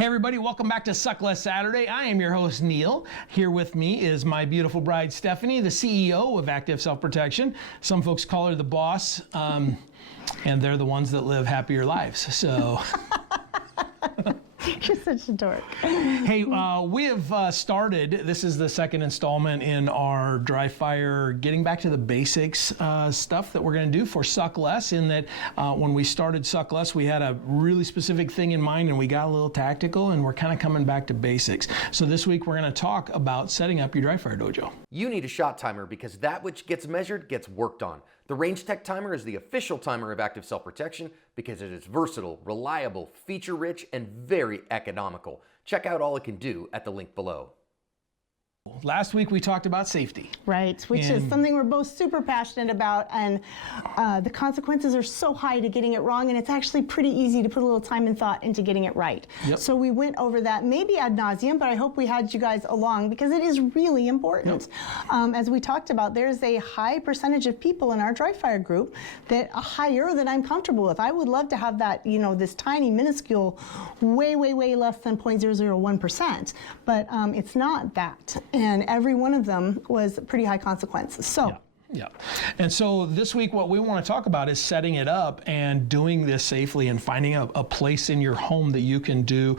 Hey everybody, welcome back to Suck Less Saturday. I am your host, Neil. Here with me is my beautiful bride, Stephanie, the CEO of Active Self-Protection. Some folks call her the boss, and they're the ones that live happier lives, so... You're such a dork. Hey, we have started, this is the second installment in our dry fire, getting back to the basics stuff that we're going to do for Suck Less, in that when we started Suck Less, we had a really specific thing in mind and we got a little tactical, and we're kind of coming back to basics. So this week we're going to talk about setting up your dry fire dojo. You need a shot timer because that which gets measured gets worked on. The Range Tech Timer is the official timer of Active Self-Protection because it is versatile, reliable, feature-rich, and very economical. Check out all it can do at the link below. Last week we talked about safety. Right, which is something we're both super passionate about, and the consequences are so high to getting it wrong, and it's actually pretty easy to put a little time and thought into getting it right. Yep. So we went over that, maybe ad nauseum, but I hope we had you guys along because it is really important. Yep. As we talked about, there's a high percentage of people in our dry fire group that are higher than I'm comfortable with. I would love to have that, you know, this tiny, minuscule, way, way, way less than 0.001%, but it's not that. And every one of them was pretty high consequence. So. Yeah. And so this week what we want to talk about is setting it up and doing this safely and finding a place in your home that you can do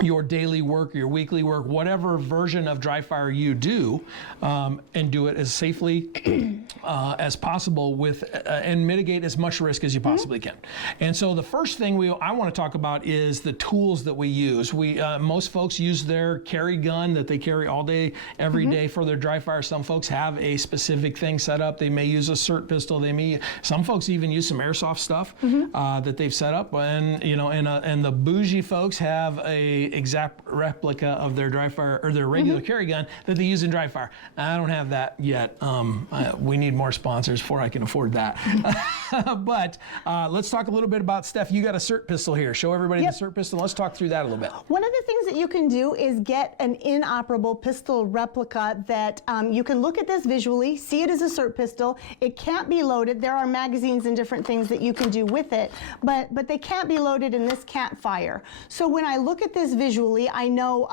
your daily work, your weekly work, whatever version of dry fire you do, and do it as safely as possible with and mitigate as much risk as you possibly can. And so the first thing I want to talk about is the tools that we use. Most folks use their carry gun that they carry all day, every day for their dry fire. Some folks have a specific thing set up. They may use a SIRT pistol. Some folks even use some airsoft stuff that they've set up. And and the bougie folks have a exact replica of their dry fire or their regular carry gun that they use in dry fire. I don't have that yet. We need more sponsors before I can afford that. But let's talk a little bit about, Steph, you got a SIRT pistol here. Show everybody the SIRT pistol. Let's talk through that a little bit. One of the things that you can do is get an inoperable pistol replica that you can look at this visually, see it as a SIRT pistol. It can't be loaded. There are magazines and different things that you can do with it, but they can't be loaded and this can't fire. So when I look at this visually, I know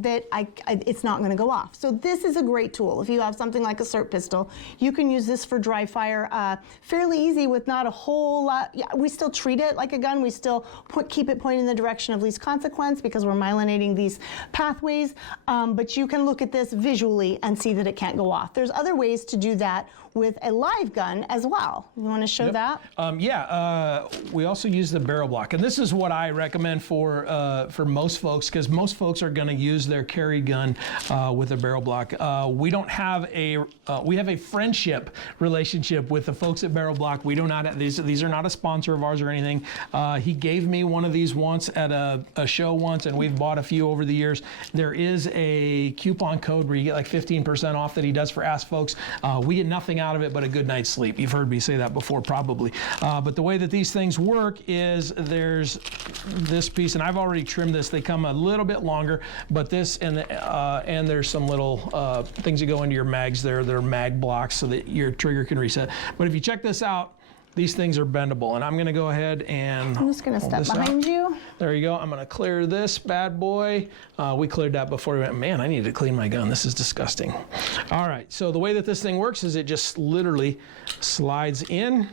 that it's not going to go off. So this is a great tool. If you have something like a SIRT pistol, you can use this for dry fire fairly easy with not a whole lot. Yeah, we still treat it like a gun. We still keep it pointing in the direction of least consequence because we're myelinating these pathways. But you can look at this visually and see that it can't go off. There's other ways to do that with a live gun as well. You want to show that? We also use the barrel block, and this is what I recommend for most folks, because most folks are going to use their carry gun with a barrel block. We don't have we have a friendship relationship with the folks at Barrel Block. We do not. These are not a sponsor of ours or anything. He gave me one of these once at a show once, and we've bought a few over the years. There is a coupon code where you get like 15% off that he does for Ask Folks. We get nothing out of it but a good night's sleep. You've heard me say that before probably. But the way that these things work is there's this piece, and I've already trimmed this. They come a little bit longer, but this and there's some little things that go into your mags there. They're mag blocks so that your trigger can reset. But if you check this out, these things are bendable, and I'm going to go ahead and I'm just going to step behind you. There you go. I'm going to clear this bad boy. We cleared that before we went. Man, I need to clean my gun. This is disgusting. All right, so the way that this thing works is it just literally slides in.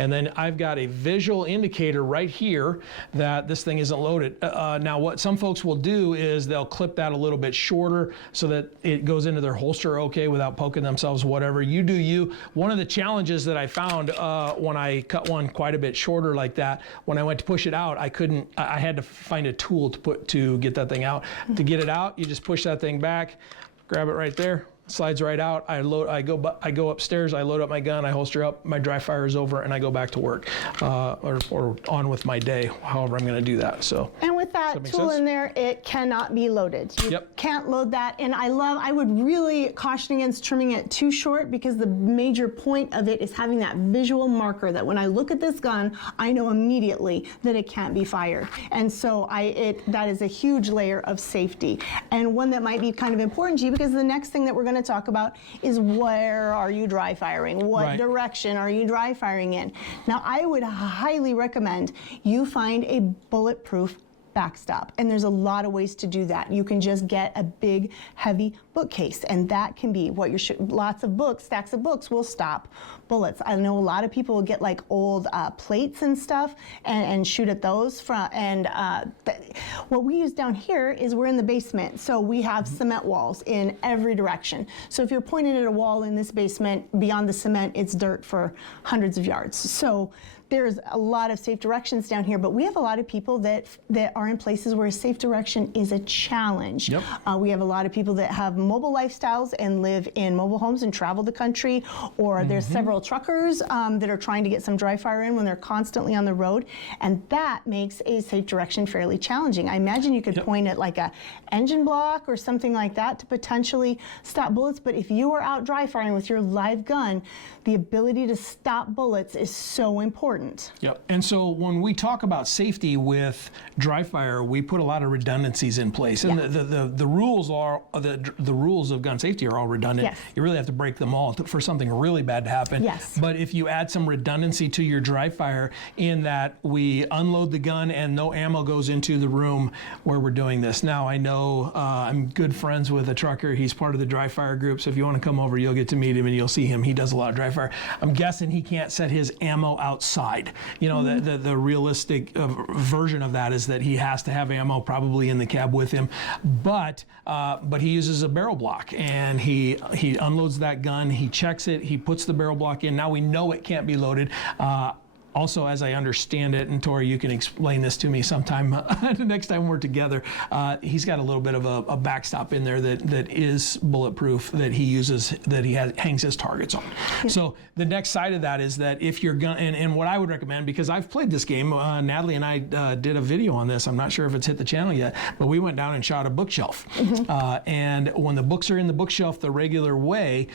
And then I've got a visual indicator right here that this thing isn't loaded. Now what some folks will do is they'll clip that a little bit shorter so that it goes into their holster okay without poking themselves, whatever. You do you. One of the challenges that I found when I cut one quite a bit shorter like that, when I went to push it out, I had to find a tool to get that thing out. To get it out, you just push that thing back, grab it right there. Slides right out. I go upstairs. I load up my gun. I holster up. My dry fire is over, and I go back to work or on with my day. However, I'm going to do that. So. And with that make tool sense? in there, it cannot be loaded. You Yep. can't load that. And I would really caution against trimming it too short, because the major point of it is having that visual marker that when I look at this gun, I know immediately that it can't be fired. And so that is a huge layer of safety, and one that might be kind of important to you, because the next thing that we're going to talk about is where are you dry firing? What Right. direction are you dry firing in? Now, I would highly recommend you find a bulletproof backstop, and there's a lot of ways to do that. You can just get a big, heavy bookcase, and that can be what you're lots of books, stacks of books will stop bullets. I know a lot of people will get like old plates and stuff and shoot at those what we use down here is we're in the basement, so we have cement walls in every direction. So if you're pointing at a wall in this basement, beyond the cement, it's dirt for hundreds of yards. So there's a lot of safe directions down here, but we have a lot of people that are in places where safe direction is a challenge. Yep. We have a lot of people that have mobile lifestyles and live in mobile homes and travel the country, or there's several truckers that are trying to get some dry fire in when they're constantly on the road, and that makes a safe direction fairly challenging. I imagine you could point at like a engine block or something like that to potentially stop bullets, but if you are out dry firing with your live gun, the ability to stop bullets is so important. Yep. And so when we talk about safety with dry fire, we put a lot of redundancies in place. And the rules are the rules of gun safety are all redundant. Yes. You really have to break them all for something really bad to happen. Yes. But if you add some redundancy to your dry fire, in that we unload the gun and no ammo goes into the room where we're doing this. Now I know I'm good friends with a trucker. He's part of the dry fire group. So if you want to come over, you'll get to meet him and you'll see him. He does a lot of dry fire. I'm guessing he can't set his ammo outside. You know, the realistic version of that is that he has to have ammo probably in the cab with him, but he uses a barrel block, and he unloads that gun, he checks it, he puts the barrel block in. Now we know it can't be loaded. Also, as I understand it, and Tori, you can explain this to me sometime the next time we're together, he's got a little bit of a backstop in there that is bulletproof, that he uses, that he hangs his targets on. So the next side of that is that if you're going, and what I would recommend, because I've played this game, Natalie and I did a video on this. I'm not sure if it's hit the channel yet, but we went down and shot a bookshelf. And when the books are in the bookshelf the regular way,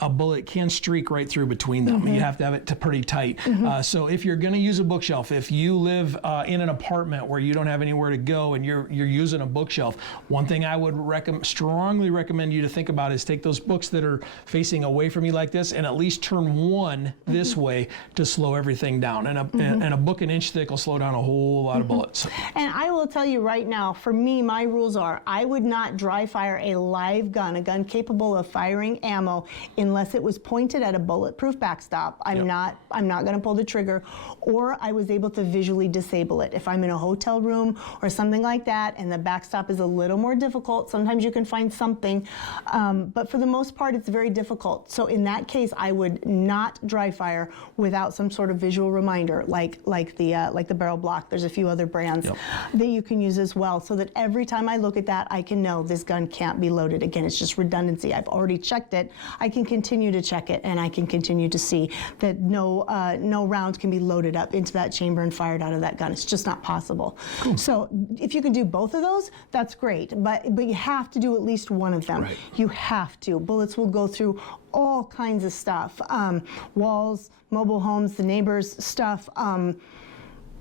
a bullet can streak right through between them. You have to have it pretty tight. So if you're going to use a bookshelf, if you live in an apartment where you don't have anywhere to go and you're using a bookshelf, one thing I would strongly recommend you to think about is take those books that are facing away from you like this and at least turn one this way to slow everything down. And a book an inch thick will slow down a whole lot of bullets. And I will tell you right now, for me, my rules are I would not dry fire a live gun, a gun capable of firing ammo, unless it was pointed at a bulletproof backstop. I'm not going to pull the trigger, or I was able to visually disable it. If I'm in a hotel room or something like that and the backstop is a little more difficult, sometimes you can find something, but for the most part it's very difficult. So in that case, I would not dry fire without some sort of visual reminder, like the barrel block. There's a few other brands that you can use as well, so that every time I look at that, I can know this gun can't be loaded. Again, it's just redundancy. I've already checked it. I can continue to check it, and I can continue to see that no round can be loaded up into that chamber and fired out of that gun. It's just not possible. So if you can do both of those, that's great, but you have to do at least one of them. You have to. Bullets will go through all kinds of stuff. Walls, mobile homes, the neighbors' stuff,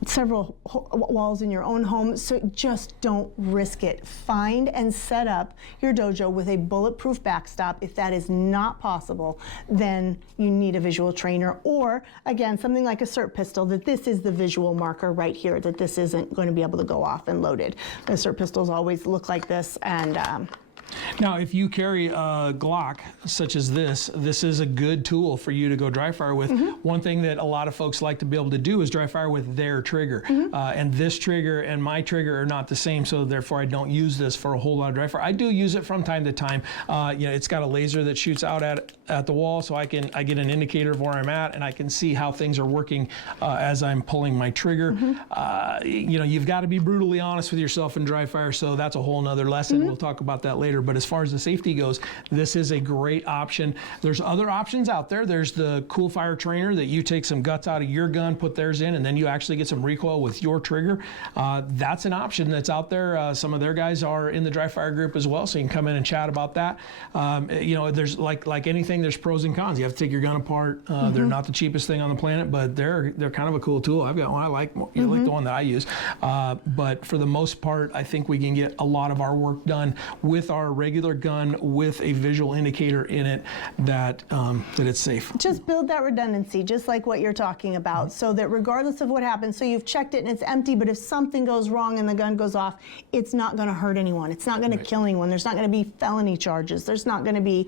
several walls in your own home, so just don't risk it. Find and set up your dojo with a bulletproof backstop. If that is not possible, then you need a visual trainer, or again, something like a SIRT pistol, that this is the visual marker right here, that this isn't going to be able to go off and loaded. The SIRT pistols always look like this, and now, if you carry a Glock such as this is a good tool for you to go dry fire with. One thing that a lot of folks like to be able to do is dry fire with their trigger. And this trigger and my trigger are not the same, so therefore I don't use this for a whole lot of dry fire. I do use it from time to time. It's got a laser that shoots out at the wall, so I get an indicator of where I'm at, and I can see how things are working as I'm pulling my trigger. You've got to be brutally honest with yourself in dry fire, so that's a whole nother lesson. We'll talk about that later. indicator, but as far as the safety goes, this is a great option. There's other options out there. There's the Cool Fire Trainer that you take some guts out of your gun, put theirs in, and then you actually get some recoil with your trigger. That's an option that's out there. Some of their guys are in the dry fire group as well, so you can come in and chat about that. There's like anything, there's pros and cons. You have to take your gun apart. They're not the cheapest thing on the planet, but they're kind of a cool tool. I've got one I like. You like the one that I use. But for the most part, I think we can get a lot of our work done with our regular gun with a visual indicator in it that it's safe. Just build that redundancy, just like what you're talking about, so that regardless of what happens, so you've checked it and it's empty, but if something goes wrong and the gun goes off, it's not going to hurt anyone. It's not going to kill anyone. There's not going to be felony charges. There's not going to be,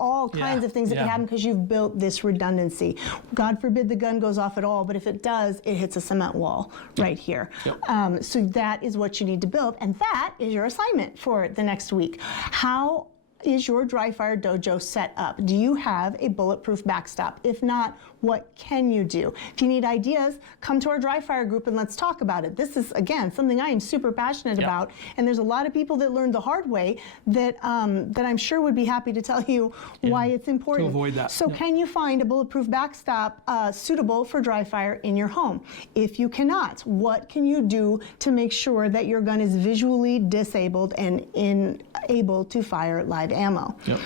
all kinds of things that can happen because you've built this redundancy. God forbid the gun goes off at all, but if it does, it hits a cement wall right here. Yep. So that is what you need to build, and that is your assignment for the next week. How is your dry fire dojo set up? Do you have a bulletproof backstop? If not, what can you do? If you need ideas, come to our dry fire group and let's talk about it. This is, again, something I am super passionate about, and there's a lot of people that learned the hard way that I'm sure would be happy to tell you why it's important. To avoid that. So can you find a bulletproof backstop suitable for dry fire in your home? If you cannot, what can you do to make sure that your gun is visually disabled and able to fire live ammo? Yep.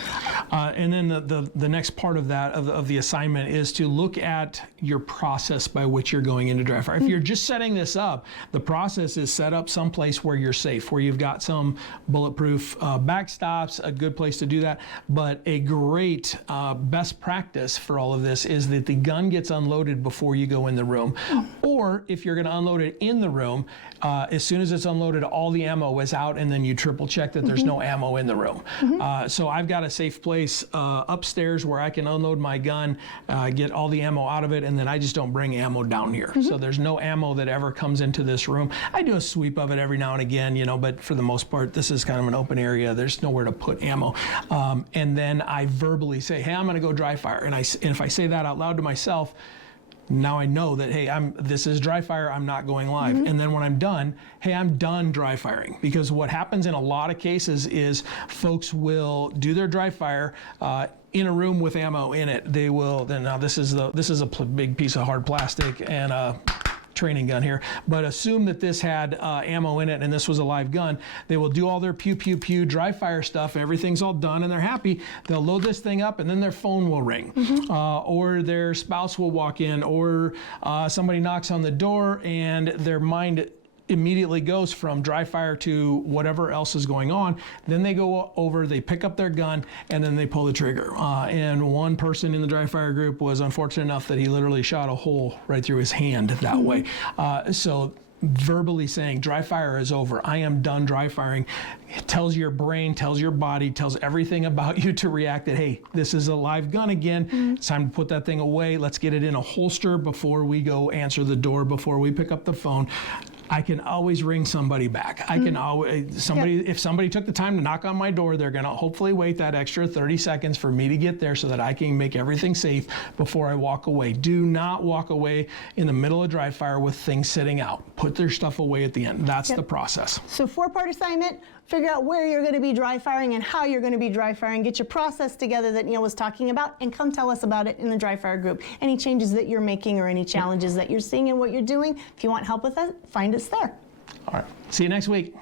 And then the next part of that, of the assignment, is to look at your process by which you're going into dry fire. If you're just setting this up, the process is set up someplace where you're safe, where you've got some bulletproof backstops, a good place to do that. But a great best practice for all of this is that the gun gets unloaded before you go in the room. Or if you're going to unload it in the room, as soon as it's unloaded, all the ammo is out, and then you triple check that there's no ammo in the room. So I've got a safe place upstairs where I can unload my gun, get all the ammo out of it, and then I just don't bring ammo down here. So there's no ammo that ever comes into this room. I do a sweep of it every now and again, but for the most part, this is kind of an open area. There's nowhere to put ammo. And then I verbally say, hey, I'm going to go dry fire. And if I say that out loud to myself, now I know that, hey, this is dry fire, I'm not going live. And then when I'm done, hey, I'm done dry firing. Because what happens in a lot of cases is folks will do their dry fire in a room with ammo in it. They will, now this is a big piece of hard plastic and a training gun here, but assume that this had ammo in it and this was a live gun. They will do all their pew pew pew dry fire stuff, everything's all done and they're happy. They'll load this thing up and then their phone will ring, or their spouse will walk in, or somebody knocks on the door and their mind immediately goes from dry fire to whatever else is going on. Then they go over, they pick up their gun, and then they pull the trigger. And one person in the dry fire group was unfortunate enough that he literally shot a hole right through his hand that way. So verbally saying dry fire is over, I am done dry firing, it tells your brain, tells your body, tells everything about you to react that, hey, this is a live gun again. It's time to put that thing away. Let's get it in a holster before we go answer the door, before we pick up the phone. I can always ring somebody back. I can always, if somebody took the time to knock on my door, they're gonna hopefully wait that extra 30 seconds for me to get there so that I can make everything safe before I walk away. Do not walk away in the middle of dry fire with things sitting out. Put their stuff away at the end. That's the process. So 4-part assignment, figure out where you're gonna be dry firing and how you're gonna be dry firing. Get your process together that Neil was talking about and come tell us about it in the dry fire group. Any changes that you're making or any challenges that you're seeing in what you're doing. If you want help with that, find us there. All right, see you next week.